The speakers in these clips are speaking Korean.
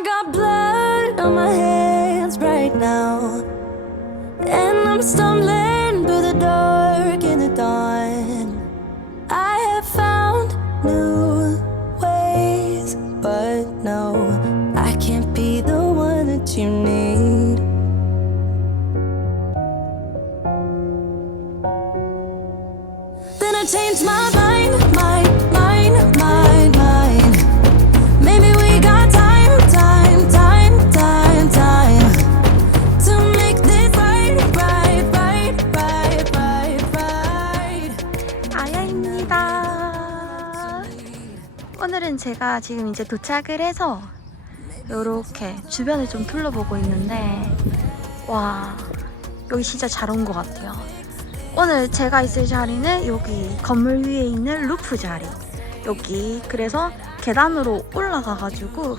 I got blood on my hands right now. And I'm stumbling 오늘은 제가 지금 이제 도착을 해서 이렇게 주변을 좀 둘러보고 있는데 와 여기 진짜 잘 온 것 같아요. 오늘 제가 있을 자리는 여기 건물 위에 있는 루프 자리 여기 그래서 계단으로 올라가 가지고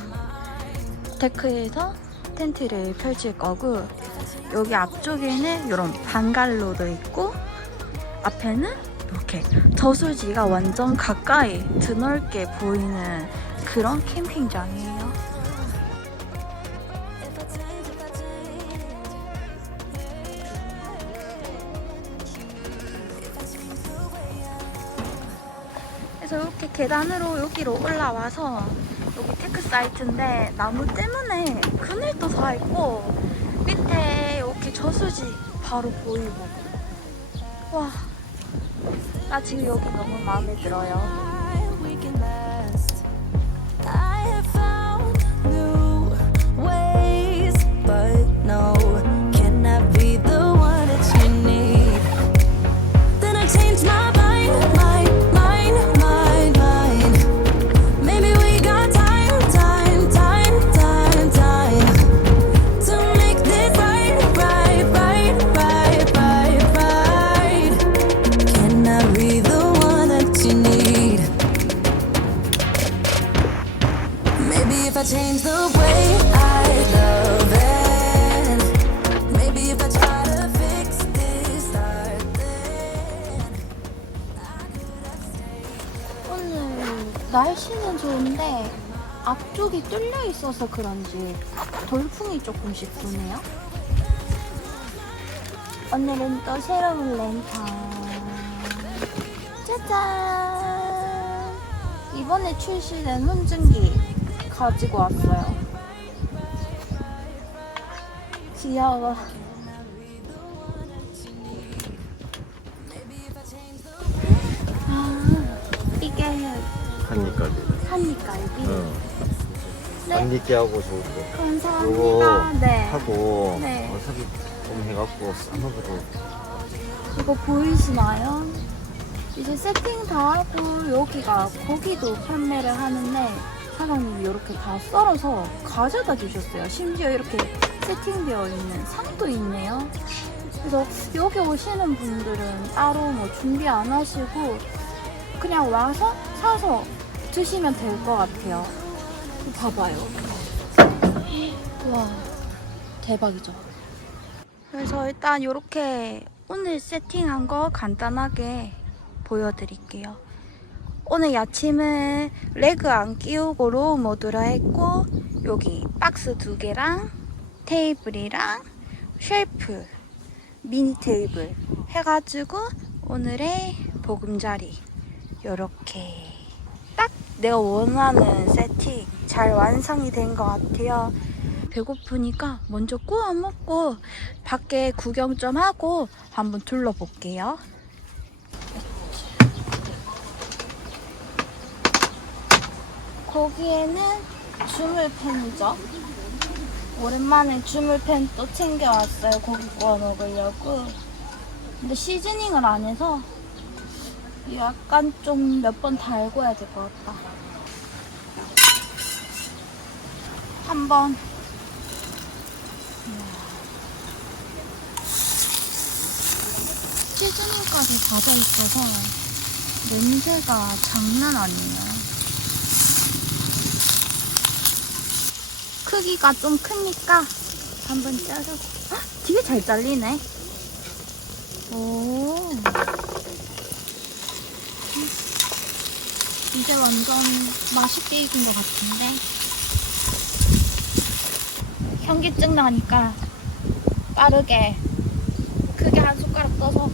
데크에서 텐트를 펼칠 거고 여기 앞쪽에는 이런 방갈로도 있고 앞에는 이렇게 저수지가 완전 가까이 드넓게 보이는 그런 캠핑장이에요. 그래서 이렇게 계단으로 여기로 올라와서 여기 테크 사이트인데 나무 때문에 그늘도 사 있고 밑에 이렇게 저수지 바로 보이고 와 나 지금 여기 너무 마음에 들어요. 오늘 날씨는 좋은데 앞쪽이 뚫려 있어서 그런지 돌풍이 조금씩 부네요. 오늘은 또 새로운 랜턴. 짜잔! 이번에 출시된 훈증기 가지고 왔어요. 귀여워. 한입갈비. 응. 네. 한입게하고 좋을 거. 감사합니다. 요거 네. 하고 네. 와사비 좀 해갖고 싸먹어도 이거 보이시나요? 이제 세팅 다 하고 여기가 고기도 판매를 하는데 사장님이 이렇게 다 썰어서 가져다 주셨어요. 심지어 이렇게 세팅되어 있는 상도 있네요. 그래서 여기 오시는 분들은 따로 뭐 준비 안 하시고 그냥 와서 사서 드시면 될 것 같아요. 봐봐요. 와 대박이죠. 그래서 일단 이렇게 오늘 세팅한 거 간단하게 보여드릴게요. 오늘 야침은 레그 안 끼우고 로우 모드로 했고 여기 박스 두 개랑 테이블이랑 쉘프 미니 테이블 해가지고 오늘의 보금자리 요렇게 딱 내가 원하는 세팅 잘 완성이 된 것 같아요. 배고프니까 먼저 구워 먹고 밖에 구경 좀 하고 한번 둘러볼게요. 거기에는 주물팬이죠. 오랜만에 주물팬 또 챙겨왔어요. 고기 구워 먹으려고. 근데 시즈닝을 안 해서 약간 좀 몇 번 달궈야 될 것 같다. 한번 시즈닝까지 가져 있어서 냄새가 장난 아니에요. 크기가 좀 크니까 한번 자르고 헉, 되게 잘 잘리네. 오. 이제 완전 맛있게 익은 것 같은데. 현기증 나니까 빠르게 크게 한 숟가락 떠서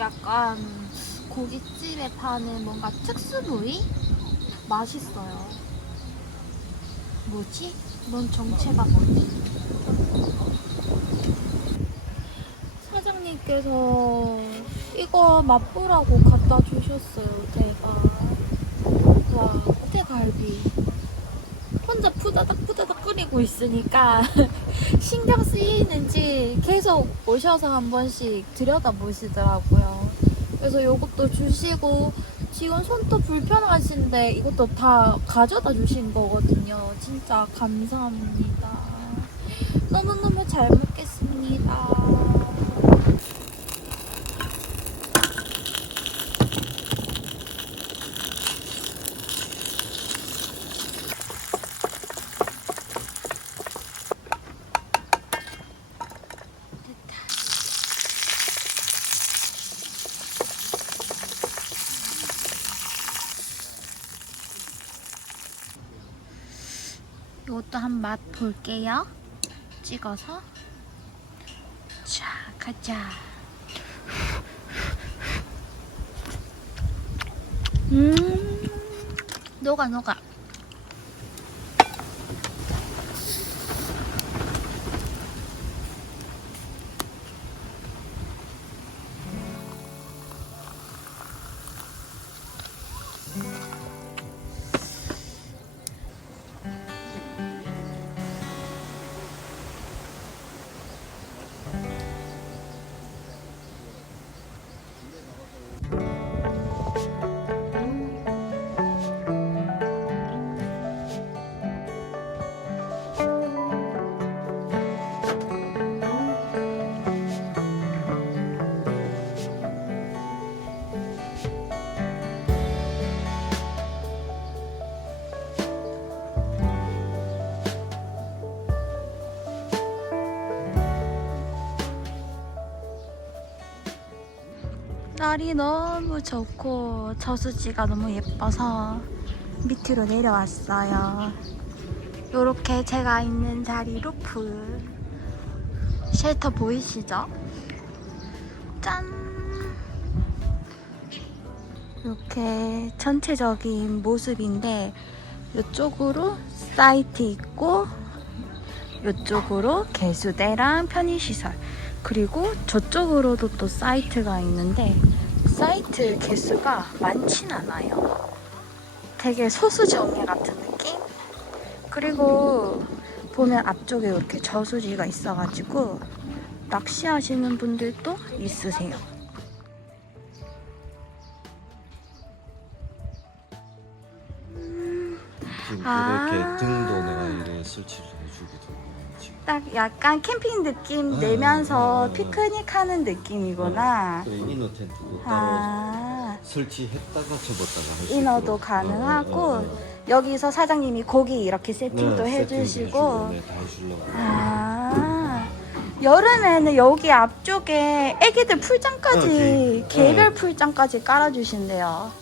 약간 고깃집에 파는 뭔가 특수 부위? 맛있어요. 뭐지? 넌 정체가 뭐지? 사장님께서 이거 맛보라고 갖다 주셨어요, 대가. 와, 대갈비. 혼자 푸다닥 푸다닥 끓이고 있으니까 신경 쓰이는지 계속 오셔서 한 번씩 들여다보시더라고요. 그래서 이것도 주시고 지금 손도 불편하신데 이것도 다 가져다 주신 거거든요. 진짜 감사합니다. 너무너무 잘 먹겠습니다. 이것도 한 맛 볼게요. 찍어서. 자, 가자. 음, 녹아, 녹아. 날이 너무 좋고 저수지가 너무 예뻐서 밑으로 내려왔어요. 요렇게 제가 있는 자리 루프 쉘터 보이시죠? 짠! 이렇게 전체적인 모습인데 이쪽으로 사이트 있고 이쪽으로 개수대랑 편의시설 그리고 저쪽으로도 또 사이트가 있는데 사이트 개수가 많진 않아요. 되게 소수 정예 같은 느낌? 그리고 보면 앞쪽에 이렇게 저수지가 있어가지고 낚시하시는 분들도 있으세요. 아. 이렇게 등도 내가 해주거든. 지금. 딱 약간 캠핑 느낌 아, 내면서 아, 아. 피크닉 하는 느낌이구나. 그래 이너 텐트도 따로 아, 설치했다가 접었다가 할수 인어도 있도록. 가능하고 어, 어, 어. 여기서 사장님이 고기 이렇게 세팅도 네, 해주시고 해주고, 네, 다 해주려고. 아 여름에는 여기 앞쪽에 애기들 풀장까지 어, 개- 개별 네. 풀장까지 깔아주신대요.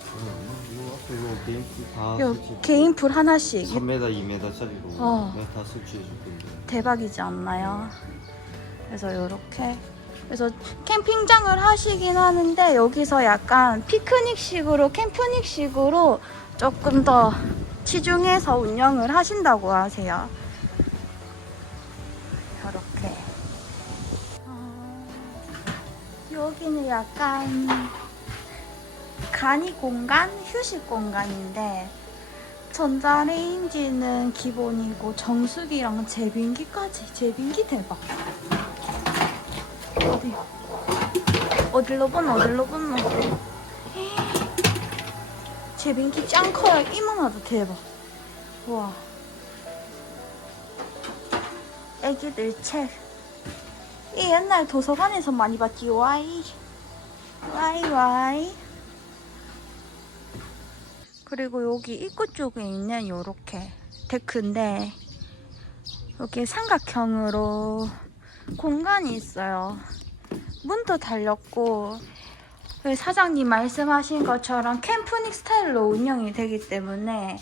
어, 요 개인 풀 하나씩 3m, 2m짜리로 어. 네, 다 설치해 줄 건데. 대박이지 않나요? 그래서 이렇게 그래서 캠핑장을 하시긴 하는데 여기서 약간 피크닉식으로 캠프닉식으로 조금 더 치중해서 운영을 하신다고 하세요. 이렇게 어, 여기는 약간 간이 공간, 휴식 공간인데 전자레인지는 기본이고 정수기랑 제빙기까지. 제빙기 대박. 어디? 어딜로 보노 어딜로 보노 제 민키 짱 커요. 이만하다. 대박. 우와. 애기들 책. 이 옛날 도서관에서 많이 봤지. 와이. 와이 와이 그리고 여기 입구 쪽에 있는 요렇게 데크인데 여기 삼각형으로 공간이 있어요 문도 달렸고 그 사장님 말씀하신 것처럼 캠프닉 스타일로 운영이 되기 때문에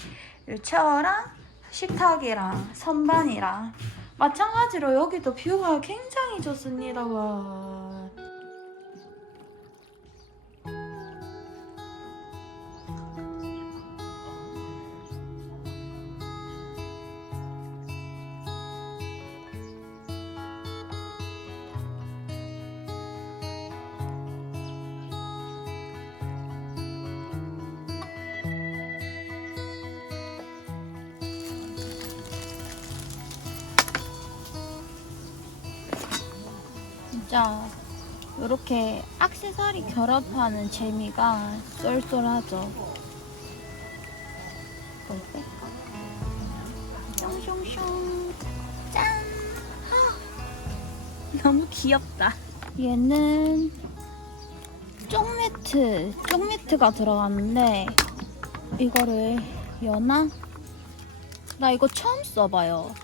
이 체어랑 식탁이랑 선반이랑 마찬가지로 여기도 뷰가 굉장히 좋습니다. 와. 진짜 이렇게 액세서리 결합하는 재미가 쏠쏠하죠. 볼때 숑숑숑 짠! 아, 너무 귀엽다. 얘는 쪽매트, 쪽매트가 들어갔는데 이거를 여나? 나 이거 처음 써봐요.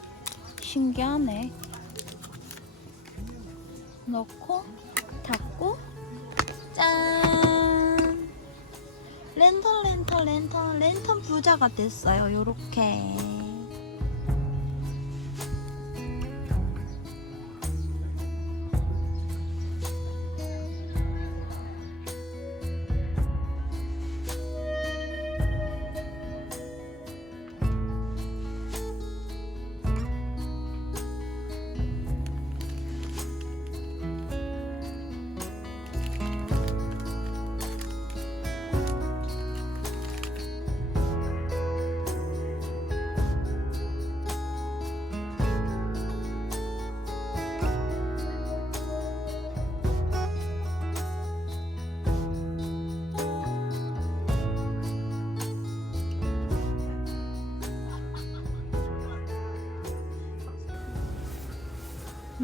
신기하네. 넣고 닫고 짠! 랜턴 랜턴 랜턴 랜턴 부자가 됐어요. 요렇게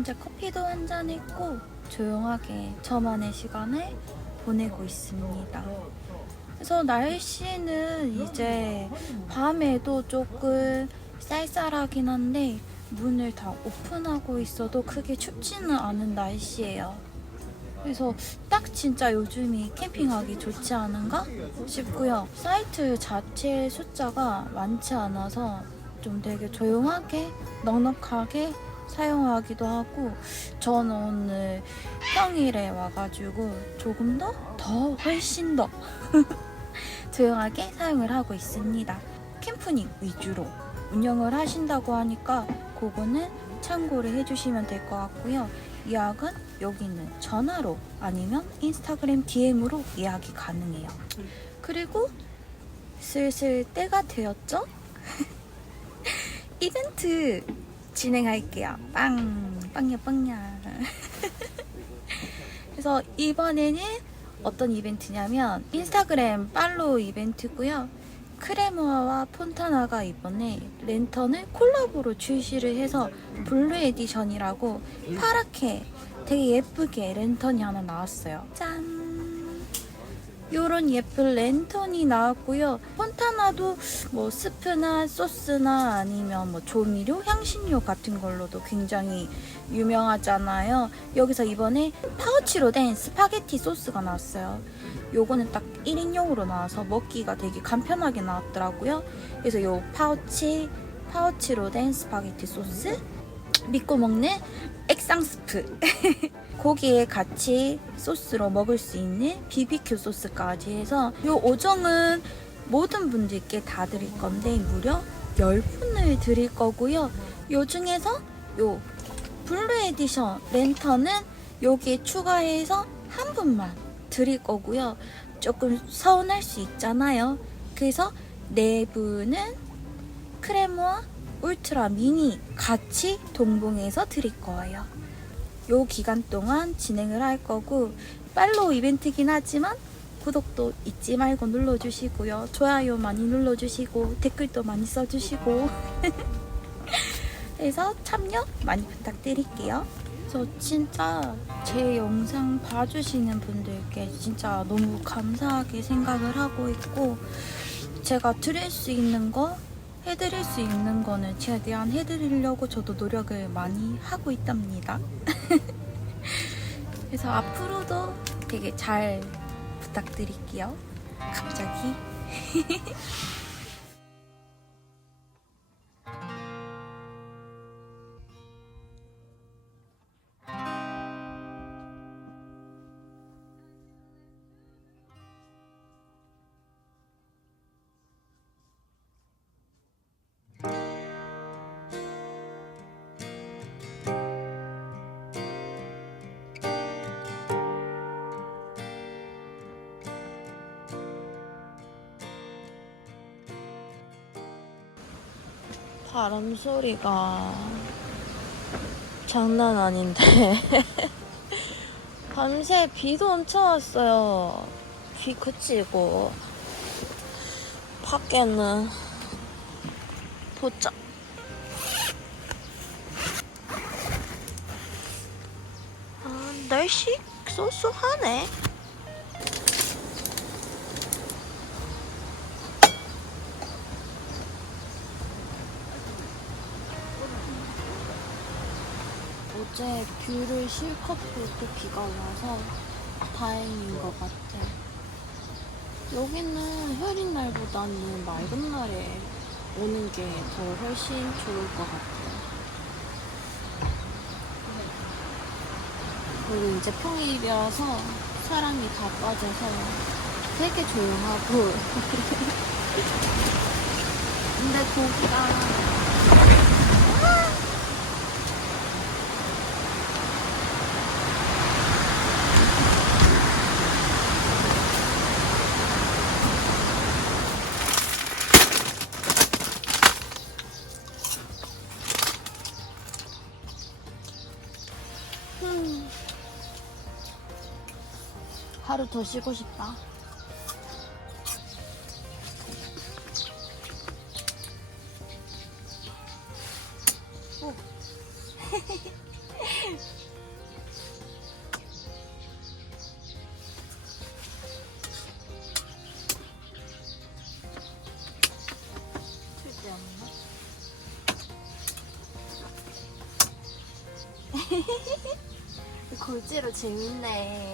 이제 커피도 한 잔 했고 조용하게 저만의 시간을 보내고 있습니다. 그래서 날씨는 이제 밤에도 조금 쌀쌀하긴 한데 문을 다 오픈하고 있어도 크게 춥지는 않은 날씨예요. 그래서 딱 진짜 요즘이 캠핑하기 좋지 않은가 싶고요. 사이트 자체 숫자가 많지 않아서 좀 되게 조용하게 넉넉하게 사용하기도 하고 저는 오늘 평일에 와가지고 조금 더 더 훨씬 더 조용하게 사용을 하고 있습니다. 캠프닉 위주로 운영을 하신다고 하니까 그거는 참고를 해주시면 될 것 같고요. 예약은 여기는 전화로 아니면 인스타그램 DM으로 예약이 가능해요. 그리고 슬슬 때가 되었죠? 이벤트 진행할게요. 빵! 빵야, 빵야. 그래서 이번에는 어떤 이벤트냐면 인스타그램 팔로우 이벤트고요. 크레모아와 폰타나가 이번에 랜턴을 콜라보로 출시를 해서 블루 에디션이라고 파랗게 되게 예쁘게 랜턴이 하나 나왔어요. 짠! 요런 예쁜 랜턴이 나왔고요. 폰타나도 뭐 스프나 소스나 아니면 뭐 조미료, 향신료 같은 걸로도 굉장히 유명하잖아요. 여기서 이번에 파우치로 된 스파게티 소스가 나왔어요. 요거는 딱 1인용으로 나와서 먹기가 되게 간편하게 나왔더라고요. 그래서 요 파우치, 파우치로 된 스파게티 소스 믿고 먹는 액상 스프 고기에 같이 소스로 먹을 수 있는 BBQ 소스까지 해서 요 5종은 모든 분들께 다 드릴 건데 무려 10분을 드릴 거고요. 요 중에서 요 블루 에디션 랜턴은 여기에 추가해서 한 분만 드릴 거고요. 조금 서운할 수 있잖아요. 그래서 네 분은 크레모와 울트라 미니 같이 동봉해서 드릴 거예요. 요 기간 동안 진행을 할 거고 팔로우 이벤트긴 하지만 구독도 잊지 말고 눌러주시고요. 좋아요 많이 눌러주시고 댓글도 많이 써주시고 해서 참여 많이 부탁드릴게요. 저 진짜 제 영상 봐주시는 분들께 진짜 너무 감사하게 생각을 하고 있고 제가 드릴 수 있는 거 해드릴 수 있는 거는 최대한 해드리려고 저도 노력을 많이 하고 있답니다. 그래서 앞으로도 되게 잘 부탁드릴게요. 갑자기. 바람 소리가 장난 아닌데. 밤새 비도 엄청 왔어요. 비 그치고. 밖에는 보자. 아, 날씨 쏘쏘하네. 어제 뷰를 실컷 보고 비가 와서 다행인 것 같아. 여기는 흐린 날보다는 맑은 날에 오는 게 더 훨씬 좋을 것 같아요. 그리고 이제 평일이라서 사람이 다 빠져서 되게 조용하고. 근데 고기가 하루 더 쉬고 싶다. 골지로 재밌네.